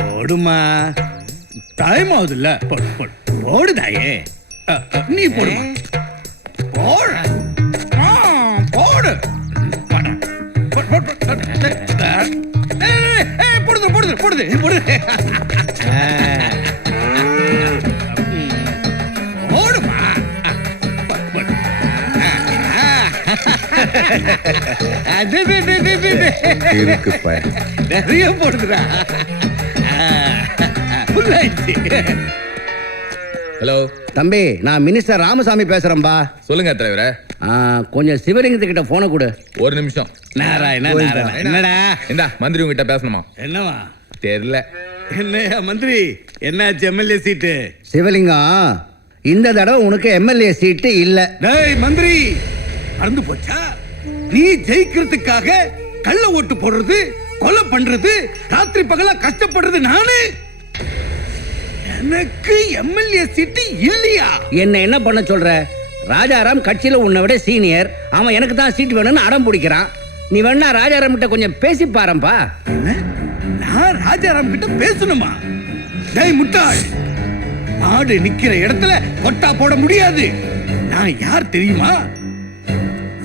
போடுமா, டைம் ஆகுதுல்ல. போடு போடு போடு தாயே. நீ போடுமா, போடு போடு போடுது போடுது போடுது போடுது. போடுமா, நிறைய போடுதுடா. ஹலோ தம்பி, நான் மினிஸ்டர் ராமசாமி பேசுறேன்பா. சொல்லுங்க தலைவரே. கொஞ்சம் சிவலிங்கத்துக்கிட்ட போன கொடு. ஒரு நிமிஷம். நாராயணா என்னடா? இந்த மந்திரி உங்ககிட்ட பேசணுமா? என்னவா தெரியல. என்னையா மந்திரி, என்னாச்சு? எம்எல்ஏ சீட்டு? சிவலிங்கம், இந்த தடவை உனக்கு எம்எல்ஏ சீட்டு இல்ல. டேய் மந்திரி, மறந்து போச்சா? நீ ஜெயிக்கிறதுக்காக கள்ள ஓட்டு போடுறது, கொலை பண்றது, ராத்திரி பகலா கஷ்டப்படுறது நானு. எனக்கு எம்எல்ஏ சீட்டு இல்லையா? என்ன பண்ண சொல்ற? ராஜாராம் கட்சியில உன்னை விட சீனியர். அவன் எனக்கு தான் சீட் வேணும்னு அடம் பிடிக்கிறான். நீ வேணா ராஜாராம் கிட்ட கொஞ்சம் பேசி பாருப்பா. நான் ராஜாராம் கிட்ட பேசணுமா? டேய் முட்டாள், மாடு நிக்கிற இடத்துல கொட்டா போட முடியாது. நான் யார் தெரியுமா?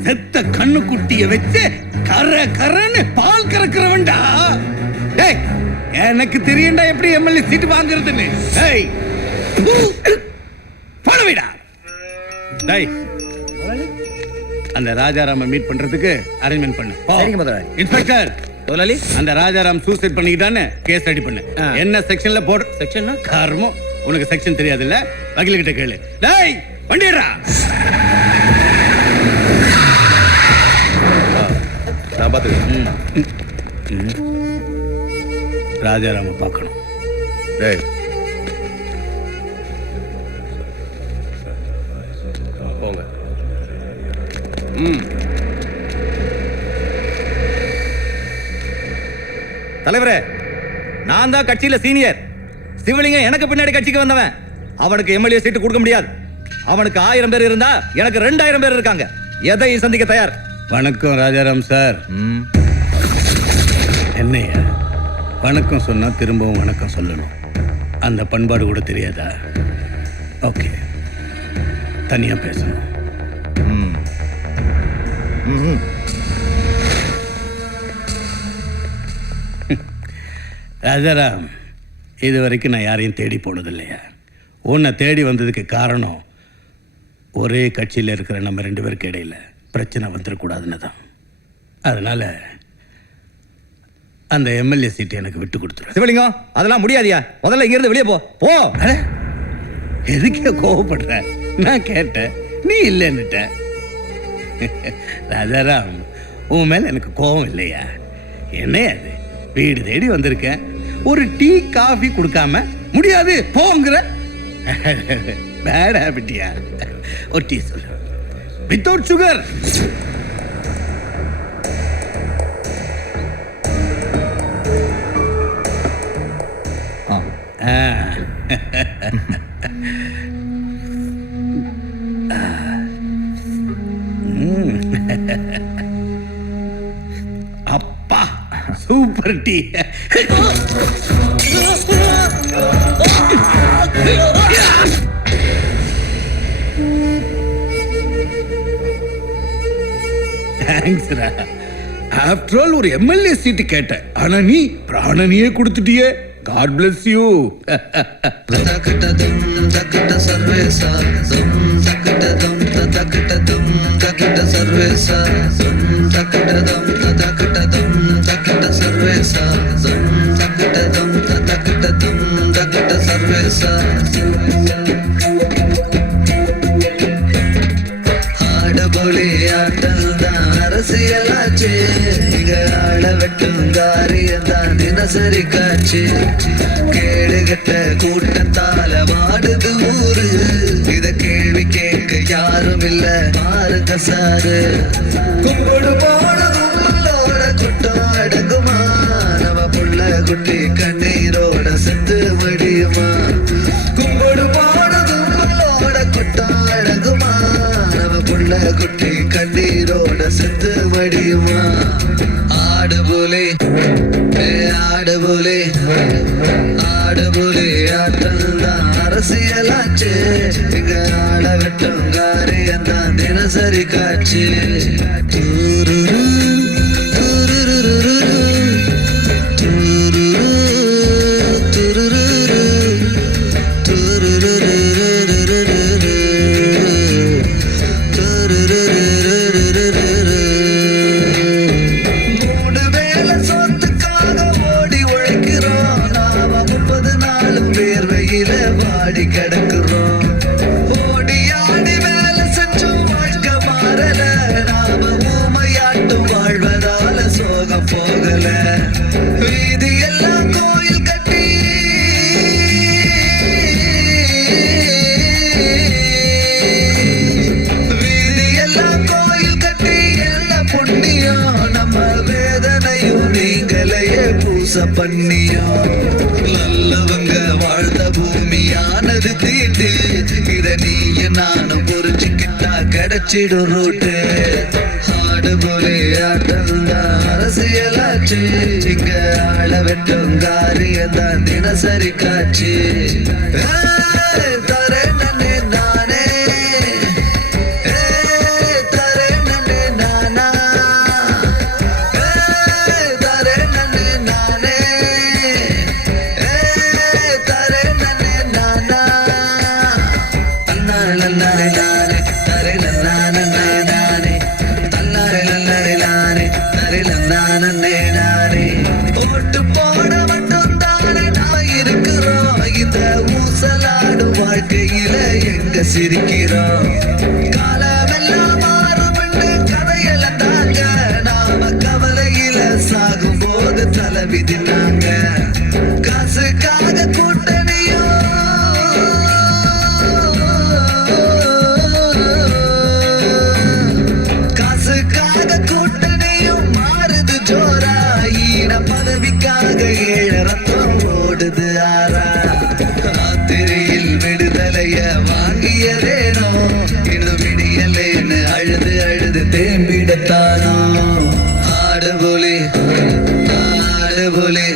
செத்த கண்ணுக்குட்டிய வச்சு கர கரன்னு பால் கறக்கிறவன்டா. டேய், எனக்கு தெரியும்டா எப்படி எம்எல்ஏ சீட் வாங்குறதுன்னு. டேய் போடவிடா. டேய், அந்த ராஜாராம மீட் பண்றதுக்கு அரேஞ்ச்மென்ட் பண்ணு. சரிங்க முதலாளி. இன்ஸ்பெக்டர் முதலாளி, அந்த ராஜாராம் சூசைட் பண்ணிக்கிட்டான்னு கேஸ் ரெடி பண்ணு. என்ன செக்ஷன்ல போடு? செக்ஷன் கர்மம், உனக்கு செக்ஷன் தெரியாது இல்ல? வக்கீல் கிட்ட கேளு. டேய் வண்டிடுறா. நான் பாத்துக்கிறேன். ராஜாராம பார்க்கணும். டேய் போங்க. தலைவரே, நான் தான் கட்சியில சீனியர். சிவலிங்கம் எனக்கு பின்னாடி கட்சிக்கு வந்தவன். அவனுக்கு எம்எல்ஏ சீட்டு கொடுக்க முடியாது. அவனுக்கு 1000 பேர் இருந்தா எனக்கு 2000 பேர் இருக்காங்க. எதை சந்திக்க தயார்? வணக்கம் ராஜாராம் சார். என்னையா வணக்கம் சொன்னா திரும்பவும் வணக்கம் சொல்லணும்? அந்த பண்பாடு கூட தெரியாதா? ஓகே, தனியா பேசணும். ராஜாராம், இது வரைக்கும் நான் யாரையும் தேடி போனது இல்லையா? உன்னை தேடி வந்ததுக்கு காரணம் ஒரே கட்சியில் இருக்கிற நம்ம 2 பேருக்கு இடையில பிரச்சனை வந்துடக்கூடாதுன்னு தான். அதனால அந்த எம்எல்ஏ சீட்டு எனக்கு விட்டு கொடுத்துரு. சிவலிங்கம், அதெல்லாம் முடியாதியா. முதல்ல இங்கிருந்து வெளியே போ. போ. எதுக்கே கோவப்படுற? நான் கேட்டேன், நீ இல்லைன்னுட்ட. ராஜாராம், உன் மேல எனக்கு கோபம் இல்லையா? என்ன அது? வீடு தேடி வந்திருக்கேன், ஒரு டீ காஃபி கொடுக்காம முடியாது போங்கிற பேட் ஹேபிட்டியா? ஒரு டீ சொல்லு, வித்தவுட் சுகர். அப்பா சூப்பர் டீ. தேங்க்ஸ்ரா. ஆஃப்டர் ஆல் ஒரு எம்எல்ஏ சீட்டு கேட்டேன், ஆனா நீ பிராணனியே கொடுத்துட்டியே. God bless you. அரசியலாச்சு இங்க ஆள வெட்டும் காரியந்தான் தினசரி காட்சி. கேடுகட்ட கூட்டத்தால மாடுது ஊரு. இத கேள்வி கேட்க யாரும் இல்ல, மாறுங்க சாரு. கும்பிடு போன கும்பலோட குட்டம் அடங்குமா? நம்ம புள்ள குட்டி கண்ணீரோட செத்து முடியுமா? கும்பிடு போன கும்பலோட குட்டம் அடங்குமா? நம்ம புள்ள குட்டி கண்ணீரோட செத்து முடியுமா? ஆடுபு புலி ஆடு புலி ஆடு புலி ஆட்டம்தான் அரசியலாச்சு இங்க ஆள வெட்டும் காரியம்தான் தினசரி காட்சி துருரு, துருருருரு, துருரு, துருருரு, துருருருருருருரு, துருருருருருருரு. மூணு வேளை சொத்துக்காக ஓடி உழைக்கிறோம் நாம 30 நாளும் வேர்வையில வாடி கிடக்குறோம் ஓடி ஆடி வேலை செஞ்சும் வாழ்க்கை மாறல நாம ஊமையாட்டும் வாழ்வதால சோகம் போகல வீதி எல்லாம் கோயில் கட்டி வீதி எல்லாம் கோயில் கட்டி என்ன புண்ணியம் நம்ம வேதனையும் நீங்களையே பூச பண்ணியும் நல்லவங்க வாழ்ந்த பூமியானது தீட்டு இத நீயும் நானும் புரிஞ்சுக்கிட்டா கிடைச்சிடும் ரூட்டு ஆடு போலே ஆட்டம்தான் அரசியலாச்சு இங்க ஆள வெட்டும் காரியம்தான் தினசரி காட்சி தரேன் நன்னே நானே தரேன் நன்னே நானா தரேன் நன்னே நானே தரேன் நன்னே நானா தன்னாரே நன்னாரே நானே தரே நன்னானே நானே தன்னாரே நன்னாரே நானே தரே நன்னானே நானே ஓட்டு போட மட்டும் தானே நான் இருக்கிறோம் இந்த ஊசலாடும் வாழ்க்கையில எங்க சிரிக்கிறோம் காலமெல்லாம் மாறுபட்டு கதையெல்லாம் தாங்க நாம கவலையில சாகும் போது தலைவிதி நாங்க காசுக்காக கூட்டணியும் மாறுது ஜோரா ஈன பதவிக்காக ஏழ ரத்தம் ஓடுது ஆறா ராத்திரியில் விடுதலைய வாங்கியதேனோ இன்னும் விடியலேன்னு அழுது அழுது தேம்பிடத்தானோ ஆடு புலி ஆடு புலி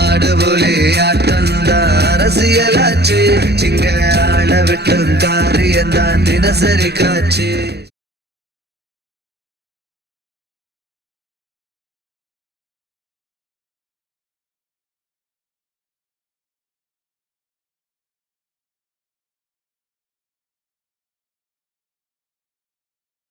ஆடு புலி ஆட்டம்தான் அரசியலாச்சு இங்க ஆள விட்டும் காரியம்தான் தினசரி காட்சி